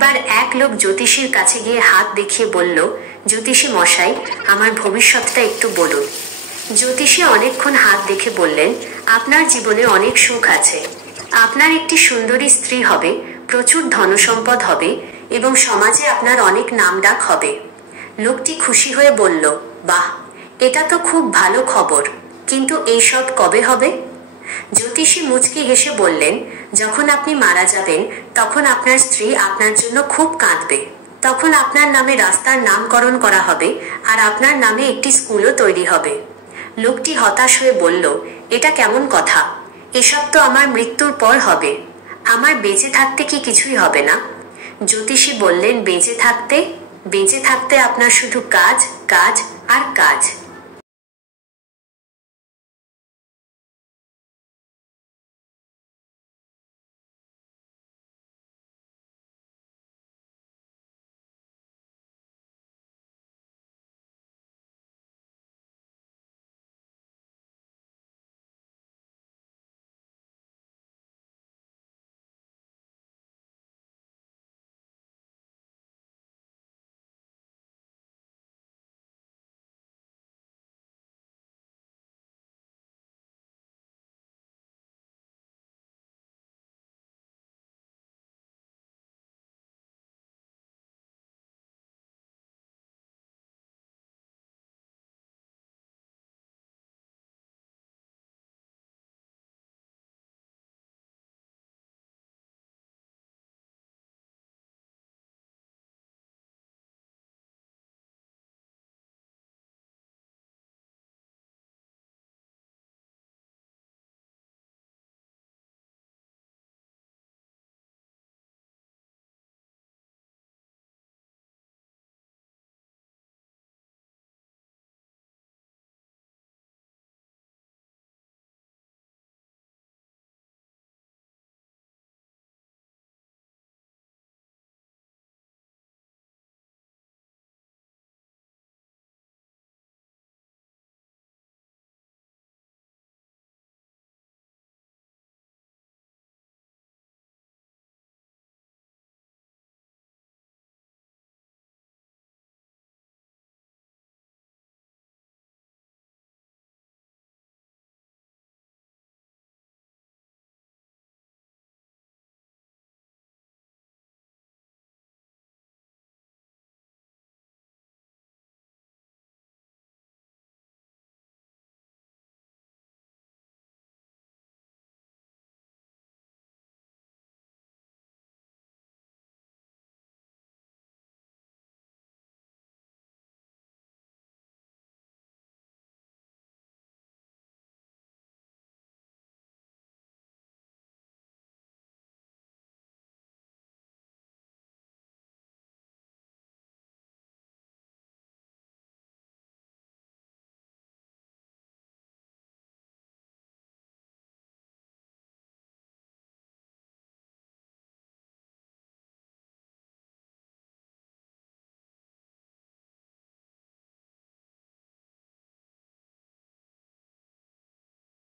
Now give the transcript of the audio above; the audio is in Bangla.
একবার এক লোক জ্যোতিষীর কাছে গিয়ে হাত দেখিয়ে বলল, জ্যোতিষী মশাই, আমার ভবিষ্যৎটা একটু বলুন। জ্যোতিষী অনেকক্ষণ হাত দেখে বললেন, আপনার জীবনে অনেক সুখ আছে। আপনার একটি সুন্দরী স্ত্রী হবে, প্রচুর ধনসম্পদ হবে এবং সমাজে আপনার অনেক নামডাক হবে। লোকটি খুশি হয়ে বলল, বাহ, এটা তো খুব ভালো খবর, কিন্তু এইসব কবে হবে? জ্যোতিষী মুচকি হেসে বললেন, যখন আপনি মারা যাবেন তখন আপনার স্ত্রী আপনার জন্য খুব কাঁদবে। তখন আপনার নামে রাস্তার নামকরণ করা হবে আর আপনার নামে একটি স্কুলও তৈরি হবে। লোকটি হতাশ হয়ে বলল, এটা কেমন কথা? এসব তো আমার মৃত্যুর পর হবে। আমার বেঁচে থাকতে কি কিছুই হবে না? জ্যোতিষী বললেন, বেঁচে থাকতে আপনার শুধু কাজ, কাজ আর কাজ।